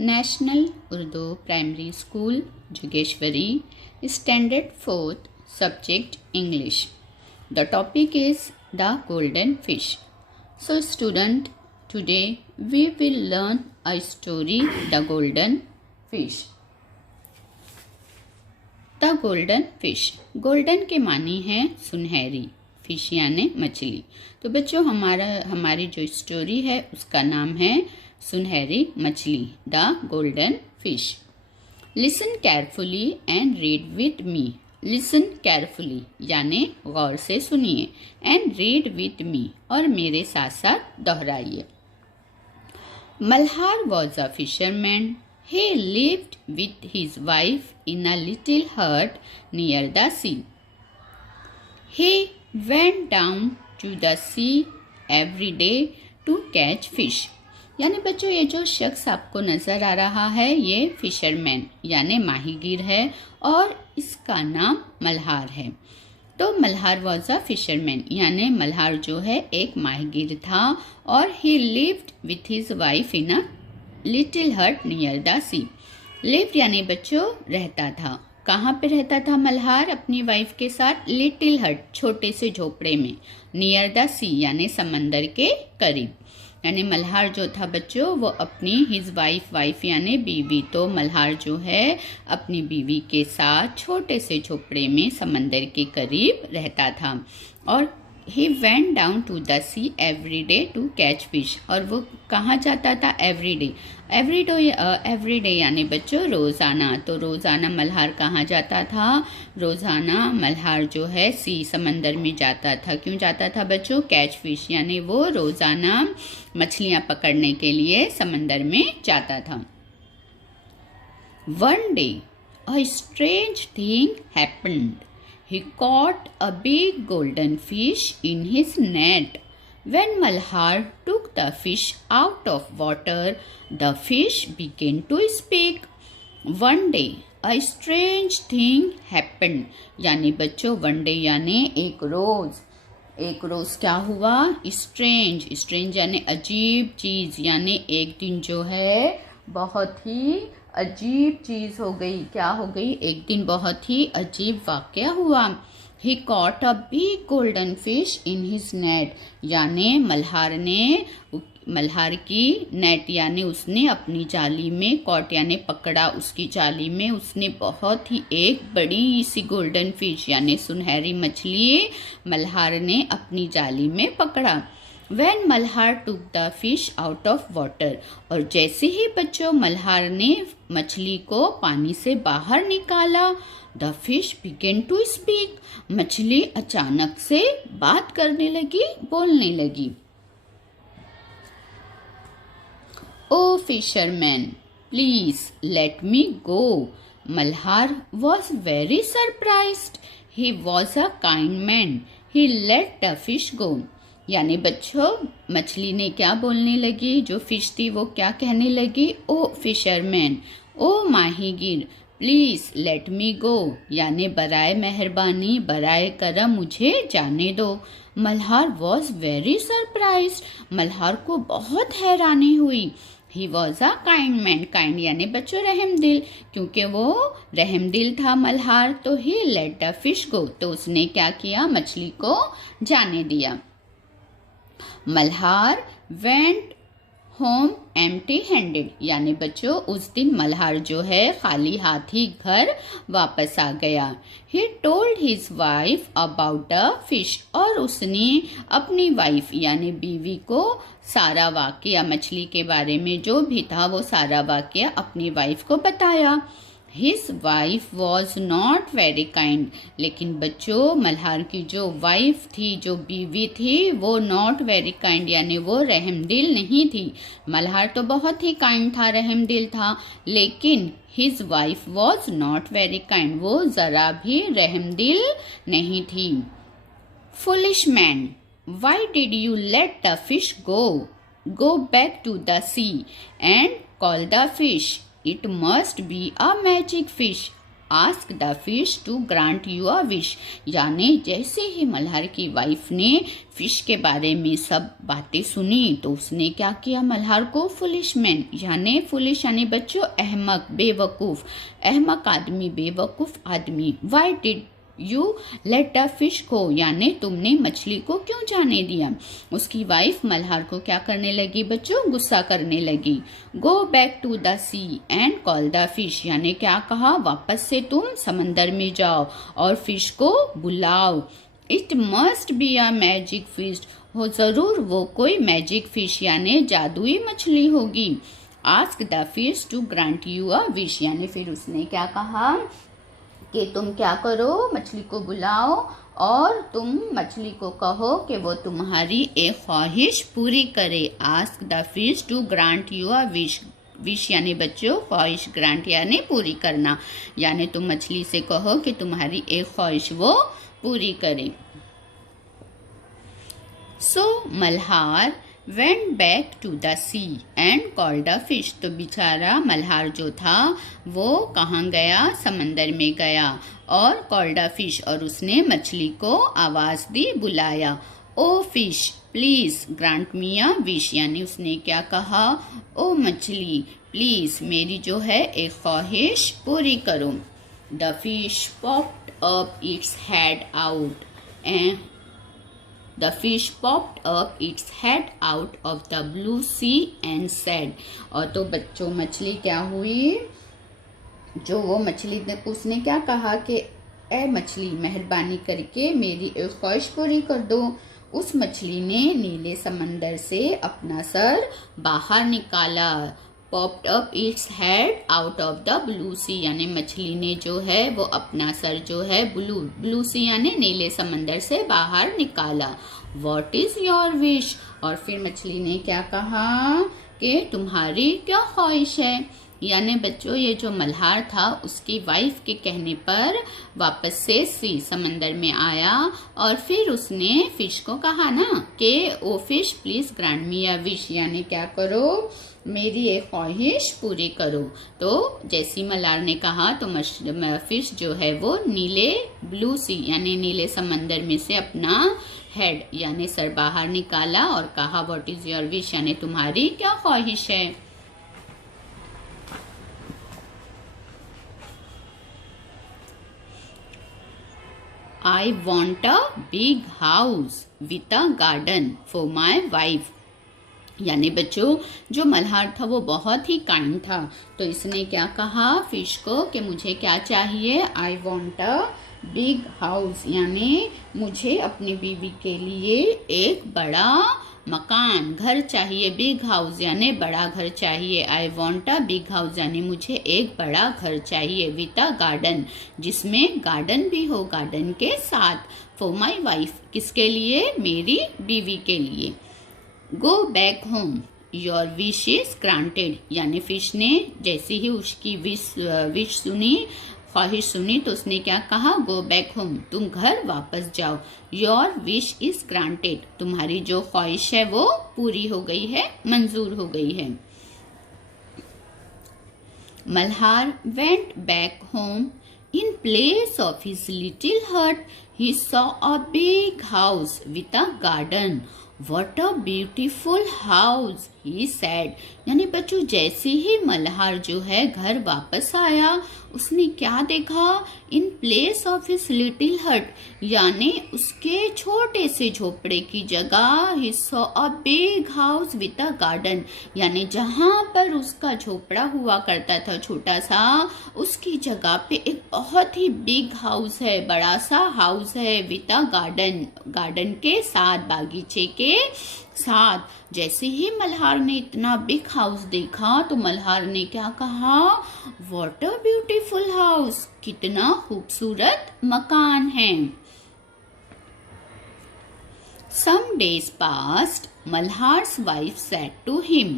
National Urdu primary school Jogeshwari, standard 4th, subject English. The topic is the golden fish. So student, today we will learn a story, the golden fish. The golden fish, golden के मानी है सुनहरी, fish यानी मछली। तो बच्चों हमारी जो स्टोरी है उसका नाम है सुनहरी मछली, the golden fish. Listen carefully and read with me. Listen carefully यानी गौर से सुनिए, एंड रीड विद मी और मेरे साथ साथ दोहराइए। Malhar was a fisherman. He lived with his wife in a little hut near the sea. He went down to the sea every day to catch fish. यानी बच्चों ये जो शख्स आपको नज़र आ रहा है ये फिशरमैन यानी माहीगीर है और इसका नाम मल्हार है। तो मल्हार वॉज अ फिशरमैन यानी मल्हार जो है एक माहीगीर था और ही lived with his wife in a little हट नियर द सी। लिव्ड यानी बच्चों रहता था। कहाँ पे रहता था मल्हार? अपनी वाइफ के साथ लिटिल हट छोटे से झोपड़े में, नियर द सी यानी समंदर के करीब। यानी मल्हार जो था बच्चों वो अपनी हिज वाइफ यानी बीवी, तो मल्हार जो है अपनी बीवी के साथ छोटे से झोपड़े में समंदर के करीब रहता था। और He went down to the sea every day to catch fish. और वो कहाँ जाता था? every day यानी बच्चों रोज़ाना। तो रोज़ाना मल्हार कहाँ जाता था? रोज़ाना मल्हार जो है सी समंदर में जाता था। क्यों जाता था बच्चों? कैच फिश यानी वो रोज़ाना मछलियाँ पकड़ने के लिए समंदर में जाता था। One day a strange thing happened. He caught a big golden fish in his net. When Malhar took the fish out of water, the fish began to speak. One day, a strange thing happened. यानी बच्चों one day यानी एक रोज क्या हुआ? Strange यानी अजीब चीज, यानी एक दिन जो है बहुत ही अजीब चीज हो गई। क्या हो गई? एक दिन बहुत ही अजीब वाकया हुआ। He caught a big golden fish in his net. यानी मल्हार की नेट यानी उसने अपनी जाली में, कॉट यानी पकड़ा, उसकी जाली में उसने बहुत ही एक बड़ी सी गोल्डन फिश यानी सुनहरी मछली मल्हार ने अपनी जाली में पकड़ा। When Malhar took the fish out of water, और जैसे ही बच्चों मल्हार ने मछली को पानी से बाहर निकाला, the fish began to speak. मछली अचानक से बात करने लगी, बोलने लगी। Oh fisherman, please let me go. Malhar was very surprised. He was a kind man. He let the fish go. यानी बच्चों मछली ने क्या बोलने लगी? जो फिश थी वो क्या कहने लगी? ओ फिशरमैन, ओ माहीगीर, प्लीज लेट मी गो यानी बराए मेहरबानी, बराए करम मुझे जाने दो। Malhar was very surprise, Malhar को बहुत हैरानी हुई। He was a kind man, kind यानी बच्चों रहमदिल, क्योंकि वो रहमदिल था मल्हार। तो he let the fish go, तो उसने क्या किया? मछली को जाने दिया। Malhar went home empty handed, यानी बच्चों उस दिन मल्हार जो है खाली हाथ ही घर वापस आ गया। He told his wife about the fish, और उसने अपनी वाइफ यानी बीवी को सारा वाकया, मछली के बारे में जो भी था वो सारा वाकया अपनी वाइफ को बताया। His wife was not very kind, लेकिन बच्चों मल्हार की जो वाइफ थी, जो बीवी थी, वो not very kind यानी वो रहमदिल नहीं थी। मल्हार तो बहुत ही kind था, रहमदिल था, लेकिन his wife was not very kind, वो जरा भी रहमदिल नहीं थी। Foolish man, why did you let the fish go? Go back to the sea and call the fish. It must be a magic fish. Ask the fish to grant your wish. यानी जैसे ही मल्हार की wife ने fish के बारे में सब बातें सुनी तो उसने क्या किया, मल्हार को फुलिश मैन यानी फुलिश यानी बच्चों अहमक, बेवकूफ, अहमक आदमी, बेवकूफ आदमी, why did you let the fish go, यानी तुमने मछली को क्यों जाने दिया। उसकी वाइफ मल्हार को क्या करने लगी बच्चों, गुस्सा करने लगी। Go back to the sea and call the fish, यानी क्या कहा, वापस से तुम समंदर में जाओ और फिश को बुलाओ। It must be a magic fish, हो जरूर वो कोई मैजिक फिश यानी जादुई मछली होगी। Ask the fish to grant you a wish, यानी फिर उसने क्या कहा कि तुम क्या करो, मछली को बुलाओ और तुम मछली को कहो कि वो तुम्हारी एक ख्वाहिश पूरी करे। Ask the fish to grant you a wish, wish यानी बच्चों ख्वाहिश, ग्रांट यानी पूरी करना, यानी तुम मछली से कहो कि तुम्हारी एक ख्वाहिश वो पूरी करे। सो Malhar went back to the sea and called the fish, तो बेचारा मल्हार जो था वो कहाँ गया, समंदर में गया और called the fish, और उसने मछली को आवाज दी, बुलाया। Oh fish please grant me a wish, यानी उसने क्या कहा, ओ मछली प्लीज मेरी जो है एक ख्वाहिश पूरी करो। The fish popped up its head out and The fish popped up its head out of the blue sea and said, और तो बच्चों मछली क्या हुई, जो वो मछली ने उसने क्या कहा कि ए मछली मेहरबानी करके मेरी एक ख्वाहिश पूरी कर दो। उस मछली ने नीले समंदर से अपना सर बाहर निकाला। Popped up its head out of the blue sea, यानी मछली ने जो है वो अपना सर जो है ब्लू सी यानी नीले समंदर से बाहर निकाला। व्हाट इज योर विश, और फिर मछली ने क्या कहा कि तुम्हारी क्या ख्वाहिश है। यानी बच्चों ये जो मल्हार था उसकी वाइफ के कहने पर वापस से सी समंदर में आया और फिर उसने फिश को कहा ना कि oh fish please grant me a wish, यानी क्या करो, मेरी एक ख्वाहिश पूरी करो। तो जैसी मल्हार ने कहा तो फिश जो है वो नीले ब्लू सी यानी नीले समंदर में से अपना हेड यानी सर बाहर निकाला और कहा व्हाट इज योर विश, यानी तुम्हारी क्या ख्वाहिश है। I want a big house with a garden for my wife, यानी बच्चों जो मल्हार था वो बहुत ही काइंड था, तो इसने क्या कहा फिश को कि मुझे क्या चाहिए, I want a big house, यानी मुझे अपनी बीवी के लिए एक बड़ा मकान घर चाहिए। बिग हाउस यानी बड़ा घर चाहिए। I want a big house यानी मुझे एक बड़ा घर चाहिए। विद अ गार्डन जिसमें गार्डन भी हो, गार्डन के साथ। फॉर माई वाइफ किसके लिए, मेरी बीवी के लिए। Go back home your wish is granted, यानी फिश ने जैसे ही उसकी विश सुनी, ख्वाहिश सुनी, तो उसने क्या कहा, गो बैक होम, तुम घर वापस जाओ। योर विश इज ग्रांटेड, तुम्हारी जो ख्वाहिश है वो पूरी हो गई है, मंजूर हो गई है। Malhar went back home. In place of his little hut, he saw a big house with a garden. What a beautiful house, he said. यानी बच्चों जैसे ही मल्हार जो है घर वापस आया, उसने क्या देखा, in place of his little हट, यानी उसके छोटे से झोपड़े की जगह, he saw a big house with a garden, यानी जहाँ पर उसका झोपड़ा हुआ करता था छोटा सा, उसकी जगह पे एक बहुत ही बिग हाउस है, बड़ा सा हाउस है, विद अ गार्डन, गार्डन के साथ, बागीचे के साथ। जैसे ही मल्हार ने इतना बिग हाउस देखा तो मल्हार ने क्या कहा, व्हाट अ ब्यूटीफुल हाउस, कितना खूबसूरत मकान है। Some days passed. Malhar's wife said to him,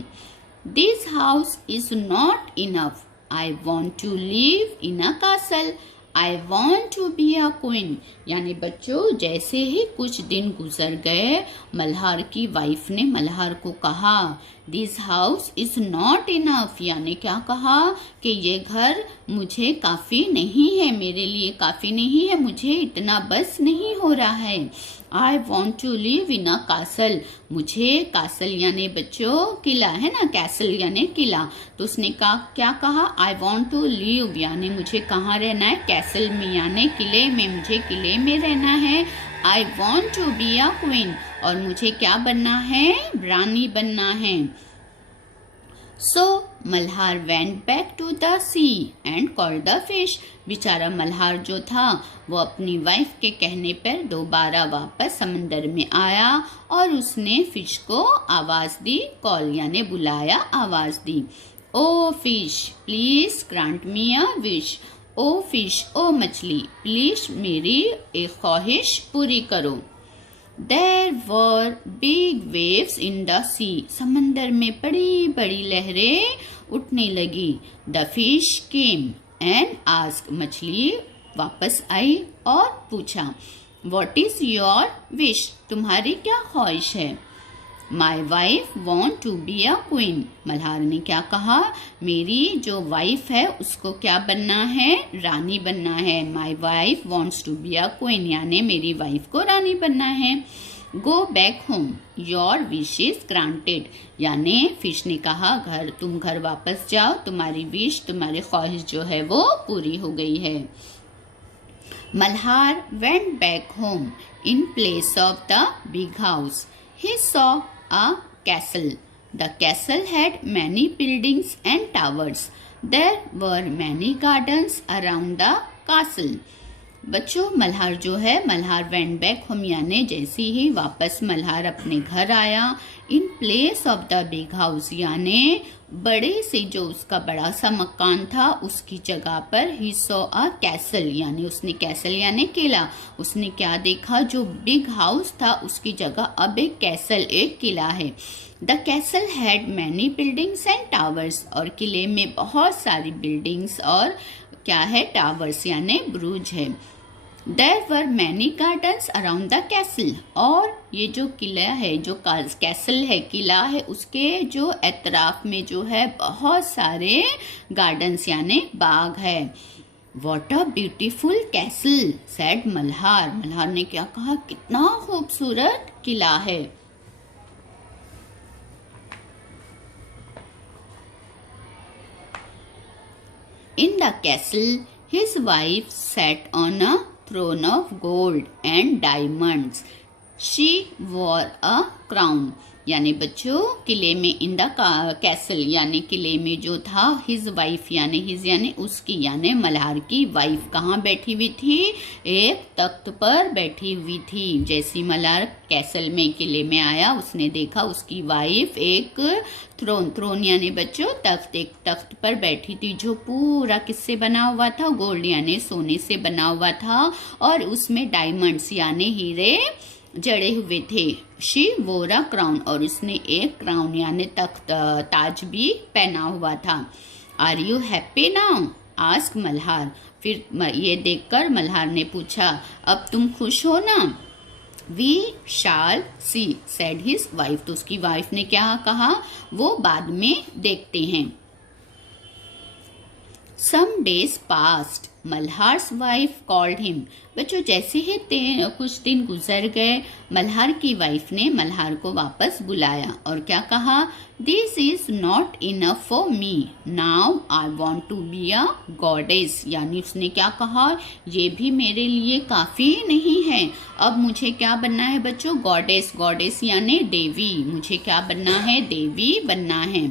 "This house is not enough. I want to live in a castle. I want to be a queen. यानी बच्चों जैसे ही कुछ दिन गुजर गए, मल्हार की वाइफ ने मल्हार को कहा, this house is not enough. यानी क्या कहा कि ये घर मुझे काफ़ी नहीं है, मेरे लिए काफ़ी नहीं है, मुझे इतना बस नहीं हो रहा है। I want to live in a castle. मुझे कासल यानी बच्चों किला है ना, कैसल यानी किला। तो उसने क्या कहा, आई वॉन्ट टू लिव यानी मुझे कहाँ रहना है, कैसल में यानी किले में, मुझे किले में रहना है। I want to be a queen और मुझे क्या बनना है, रानी बनना है। So Malhar went back to the sea and called the fish. बेचारा मल्हार जो था वो अपनी वाइफ के कहने पर दोबारा वापस समंदर में आया और उसने फिश को आवाज दी, कॉल यानी बुलाया, आवाज दी। Oh fish please grant me a wish. Oh fish ओ मछली प्लीज मेरी एक ख्वाहिश पूरी करो। There were big waves in the sea. समंदर में बड़ी बड़ी लहरें उठने लगी। The fish came and asked. मछली वापस आई और पूछा, What is your wish? तुम्हारी क्या ख्वाहिश है? My wife want to be a queen. Malhar ने क्या कहा, मेरी जो वाइफ है उसको क्या बनना है, रानी बनना है। My wife wants to be a queen यानी मेरी वाइफ को रानी बनना है। Go back home. Your wish is granted. यानी फिश ने कहा, तुम घर वापस जाओ, तुम्हारी विश, तुम्हारी ख्वाहिश जो है वो पूरी हो गई है। Malhar went back home. In place of the big house, he saw a castle. The castle had many buildings and towers. There were many gardens around the castle. बच्चों मल्हार जो है, मल्हार वेंट बैक होम यानी जैसे ही वापस मल्हार अपने घर आया, in place of the big house यानी बड़े से जो उसका बड़ा सा मकान था उसकी जगह पर ही सॉ अ कैसल यानी उसने कैसल यानी किला, उसने क्या देखा, जो बिग हाउस था उसकी जगह अब एक कैसल, एक किला है। The castle had many buildings and towers और किले में बहुत सारी बिल्डिंग्स और क्या है, टावर्स यानी बुरुज है। There were many gardens around the castle और ये जो किला है, जो कैसल है, किला है, उसके जो एतराफ में जो है बहुत सारे गार्डन्स यानी बाग है। What a beautiful castle, said Malhar. Malhar ने क्या कहा, कितना खूबसूरत किला है। In the castle, his wife sat on a throne of gold and diamonds. She wore a crown. यानी बच्चों किले में इन द कैसल यानी किले में जो था, हिज वाइफ यानी हिज यानी उसकी यानी मल्हार की वाइफ कहाँ बैठी हुई थी, एक तख्त पर बैठी हुई थी। जैसी मल्हार कैसल में किले में आया उसने देखा उसकी वाइफ एक थ्रोन यानी बच्चों तख्त, एक तख्त पर बैठी थी जो पूरा किससे बना हुआ था, गोल्ड यानी सोने से बना हुआ था और उसमें डायमंड्स यानी हीरे जड़े हुए थे। शी वोरा क्राउन और उसने एक क्राउन यानी तख्त, ताज भी पहना हुआ था। Are you happy now, ask Malhar. फिर ये देखकर मल्हार ने पूछा, अब तुम खुश हो ना। We shall see, said his wife. तो उसकी वाइफ ने क्या कहा, वो बाद में देखते हैं। Some days passed. Malhar's wife called him. बच्चों जैसे ही कुछ दिन गुजर गए, मल्हार की वाइफ ने मल्हार को वापस बुलाया और क्या कहा, this is not enough for me, now I want to be a goddess. यानी उसने क्या कहा, ये भी मेरे लिए काफ़ी नहीं है, अब मुझे क्या बनना है बच्चों, गॉडेस। गॉडेस यानी देवी, मुझे क्या बनना है, देवी बनना है।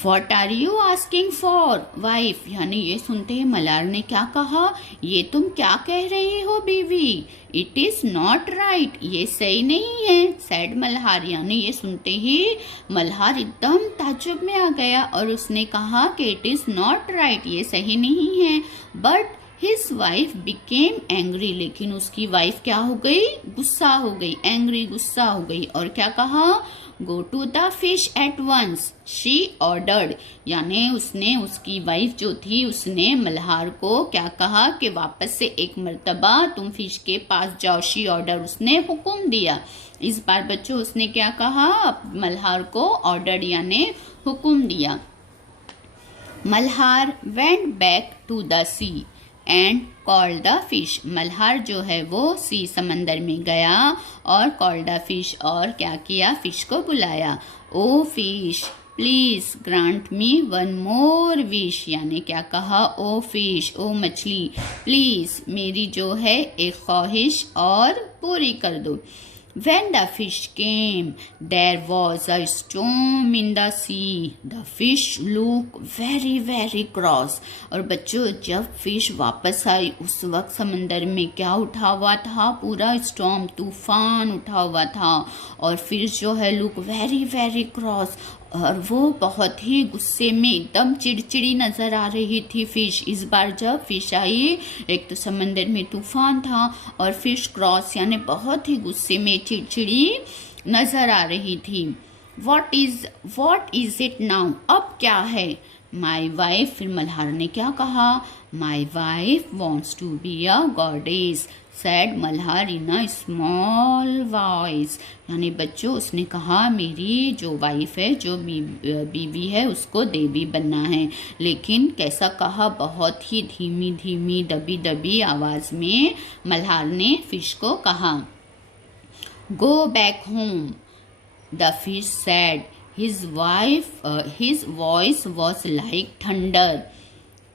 What are you asking for, wife? यानी ये सुनते ही मल्हार ने क्या कहा, ये तुम क्या कह रही हो बीवी, इट इज नॉट राइट, ये सही नहीं है। सैड मल्हार यानी ये सुनते ही मल्हार एकदम ताज्जुब में आ गया और उसने कहा कि इट इज नॉट राइट, ये सही नहीं है। But his wife became angry, लेकिन उसकी वाइफ क्या हो गई, गुस्सा हो गई, एंग्री गुस्सा हो गई और क्या कहा, go to the fish at once, she ordered, यानी उसने, उसकी वाइफ जो थी, उसने मल्हार को क्या कहा कि वापस से एक मर्तबा तुम फिश के पास जाओ। शी ऑर्डर, उसने हुक्म दिया। इस बार बच्चों उसने क्या कहा, मल्हार को ऑर्डर यानी हुक्म दिया। Malhar went back to the sea and called the fish, Malhar जो है वो सी समंदर में गया और कॉल्ड द फिश, और क्या किया, फिश को बुलाया। Oh fish please grant me one more wish, यानी क्या कहा, ओ फिश, ओ मछली, प्लीज मेरी जो है एक ख्वाहिश और पूरी कर दो। When the fish came, there was a storm in the sea. The fish looked very very cross. और बच्चों जब फिश वापस आई उस वक्त समंदर में क्या उठा हुआ था, पूरा स्टॉर्म, तूफान उठा हुआ था। और फिश जो है लुक वेरी वेरी क्रॉस, और वो बहुत ही गुस्से में, एकदम चिड़चिड़ी नजर आ रही थी फिश। इस बार जब फिश आई, एक तो समंदर में तूफान था और फिश क्रॉस यानी बहुत ही गुस्से में, चिड़चिड़ी नजर आ रही थी। वॉट इज इट नाउ, अब क्या है। माई वाइफ, फिर मल्हार ने क्या कहा, my wife wants to be a goddess, said Malhar in a small voice, यानी बच्चों उसने कहा मेरी जो वाइफ है, जो बीवी है, उसको देवी बनना है। लेकिन कैसा कहा, बहुत ही धीमी धीमी दबी दबी आवाज में मल्हार ने फिश को कहा। Go back home, the fish sad, his voice was like thunder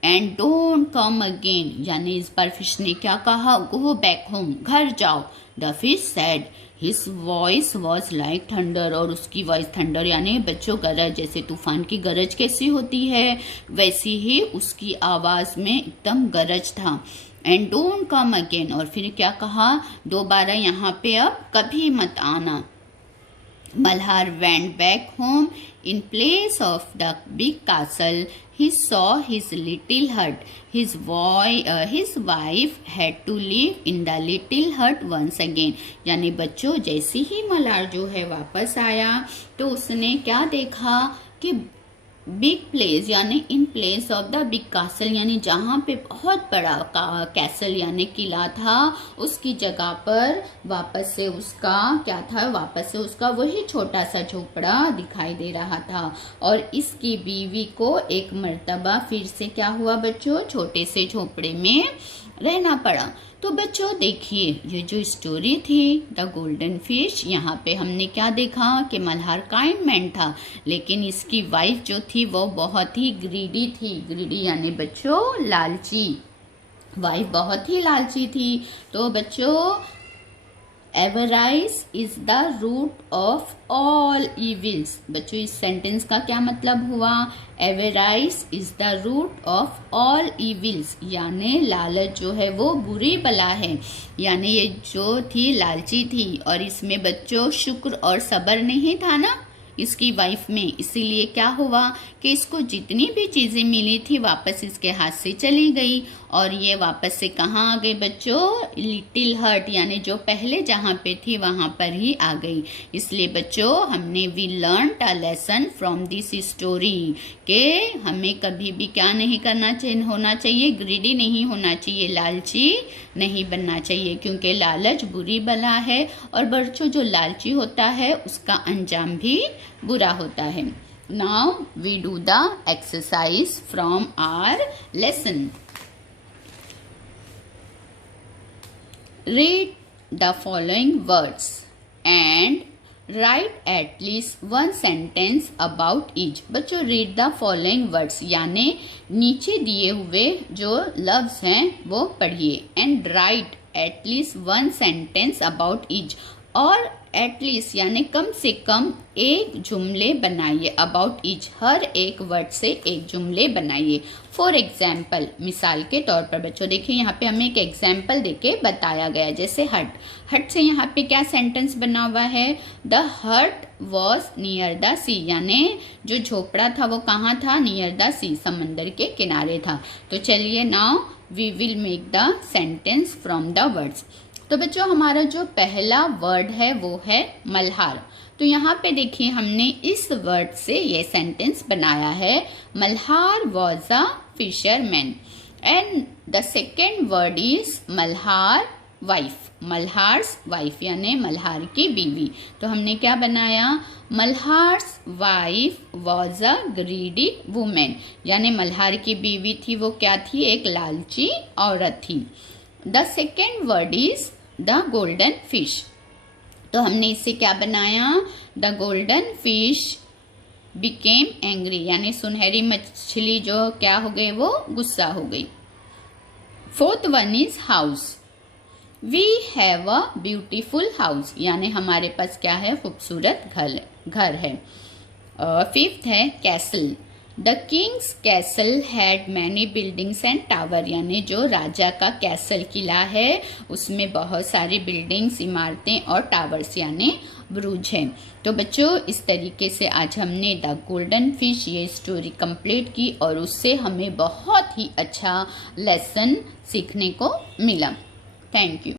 and don't come again, यानी इस बार फिश ने क्या कहा, go back home, घर जाओ। The fish said his voice was like thunder, और उसकी वॉइस थंडर यानी बच्चों गरज, जैसे तूफान की गरज कैसी होती है वैसी ही उसकी आवाज में एकदम गरज था। एंड डोंट कम अगेन, और फिर क्या कहा, दोबारा यहाँ पे अब कभी मत आना। Malhar went back home. In place of the big castle, he saw his little hut. His wife had to live in the little hut once again. यानी बच्चों जैसे ही मल्हार जो है वापस आया तो उसने क्या देखा कि बिग प्लेस यानी in place of the big castle, यानी जहाँ पे बहुत बड़ा कैसल यानी किला था, उसकी जगह पर वापस से उसका क्या था, वापस से उसका वही छोटा सा झोपड़ा दिखाई दे रहा था। और इसकी बीवी को एक मर्तबा फिर से क्या हुआ बच्चों, छोटे से झोपड़े में रहना पड़ा। तो बच्चों देखिए ये जो स्टोरी थी द गोल्डन फिश, यहाँ पे हमने क्या देखा कि मल्हार काइंड मैन था, लेकिन इसकी वाइफ जो थी वो बहुत ही ग्रीडी थी। ग्रीडी यानी बच्चों लालची, वाइफ बहुत ही लालची थी। तो बच्चों avarice is the root of all evils, बच्चों इस सेंटेंस का क्या मतलब हुआ, avarice is the root of all evils, यानी लालच जो है वो बुरी बला है। यानी ये जो थी लालची थी और इसमें बच्चों शुक्र और सब्र नहीं था ना इसकी वाइफ में, इसीलिए क्या हुआ कि इसको जितनी भी चीजें मिली थी वापस इसके हाथ से चली गई। और ये वापस से कहाँ आ गई बच्चों, लिटिल हट, यानी जो पहले जहाँ पे थी वहां पर ही आ गई। इसलिए बच्चों हमने we learn a lesson from this story के हमें कभी भी क्या नहीं करना चाहिए, होना चाहिए ग्रीडी नहीं होना चाहिए, लालची नहीं बनना चाहिए, क्योंकि लालच बुरी बला है और बच्चों जो लालची होता है उसका अंजाम भी बुरा होता है। Now we do the exercise from our lesson. Read the following words and write at least one sentence about each. बच्चों read the following words यानी नीचे दिए हुए जो लफ्ज हैं वो पढ़िए, and write at least one sentence about each, और एटलीस्ट यानी कम से कम एक जुमले बनाइए, अबाउट ईच, हर एक वर्ड से एक जुमले बनाइए। फॉर एग्जाम्पल, मिसाल के तौर पर बच्चों देखिए यहाँ पे हमें एक एग्जाम्पल देके बताया गया, जैसे हट, हट से यहाँ पे क्या सेंटेंस बना हुआ है, द हट वॉज नियर द सी, यानी जो झोपड़ा था वो कहाँ था, नियर द सी, समंदर के किनारे था। तो चलिए now we will make the sentence from the words. तो बच्चों हमारा जो पहला वर्ड है वो है मल्हार। तो यहाँ पे देखिए हमने इस वर्ड से ये सेंटेंस बनाया है, Malhar was a fisherman. And the second word is Malhar wife, Malhar's wife यानी मल्हार की बीवी। तो हमने क्या बनाया, Malhar's wife was a greedy women, यानी मल्हार की बीवी थी वो क्या थी, एक लालची औरत थी। The second word is the golden fish. तो हमने इससे क्या बनाया, the golden fish became angry, यानी सुनहरी मछली जो क्या हो गई, वो गुस्सा हो गई। Fourth one is house, we have a beautiful house, यानी हमारे पास क्या है, खूबसूरत घर है। फिफ्थ है castle, the Kings castle had many buildings and tower, यानी जो राजा का कैसल किला है उसमें बहुत सारी बिल्डिंग्स, इमारतें और टावर्स यानी बुरुज हैं। तो बच्चों इस तरीके से आज हमने द गोल्डन फिश ये स्टोरी कंप्लीट की और उससे हमें बहुत ही अच्छा लेसन सीखने को मिला। Thank you.